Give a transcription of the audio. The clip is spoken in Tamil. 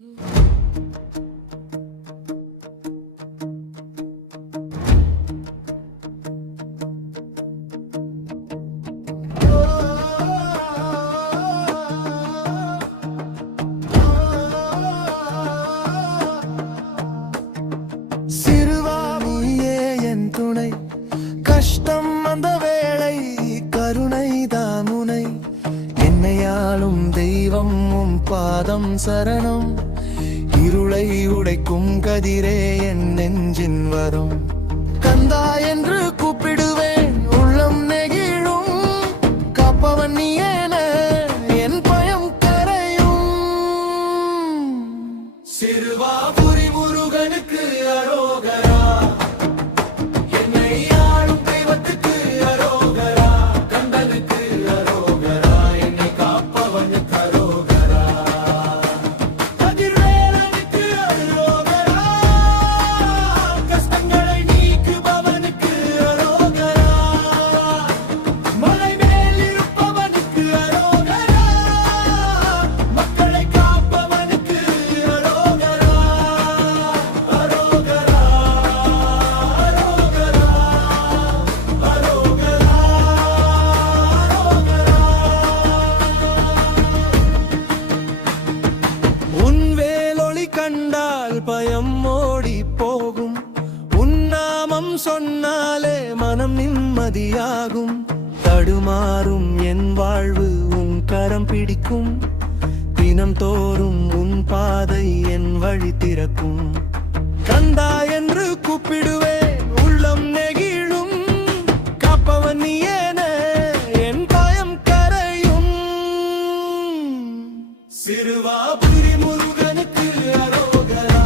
சிறுவாணியே என் துணை, கஷ்டம் அந்த வேளை கருணைதான் உனை. என்னையாளும் தெய்வம் உன் பாதம் சரணம், இருளை உடைக்கும் கதிரே என் நெஞ்சின் வரும். கந்தா என்று கூப்பிடுவேன் உள்ளம் நெகிழும், காப்பவன் நீ என என் பயம் கரையும். சிறுவாபுரி முருகனுக்கு அரோகரா, என்னை ஆளும் தெய்வத்துக்கு அரோகரா. கந்தனுக்கு அரோகரா, என்னை காப்பவனுக்கு அரோகரா. கதிர்வேலனுக்கு அரோகரா, கஷ்டங்களை நீக்குபவனுக்கு அரோகரா. மலை மேல் இருப்பவனுக்கு அரோகரா, மக்களை காப்பவனுக்கு அரோகரா. அரோகரா, அரோகரா, அரோகரா, உன் வேலொளி கண்டால் பயம் ஓடி போகும், உன் நாமம் சொன்னாலே மனம் நிம்மதியாகும். தடுமாறும் என் வாழ்வு உன் கரம் பிடிக்கும், தினம் தோறும் உன் பாதை என் வழி திறக்கும். கந்தா என்று கூப்பிடுவேன் உள்ளம் நெகிழும், காப்பவன் நீ என என் பயம் கரையும். சிறுவாபுரி முருகனுக்கு அரோகரா,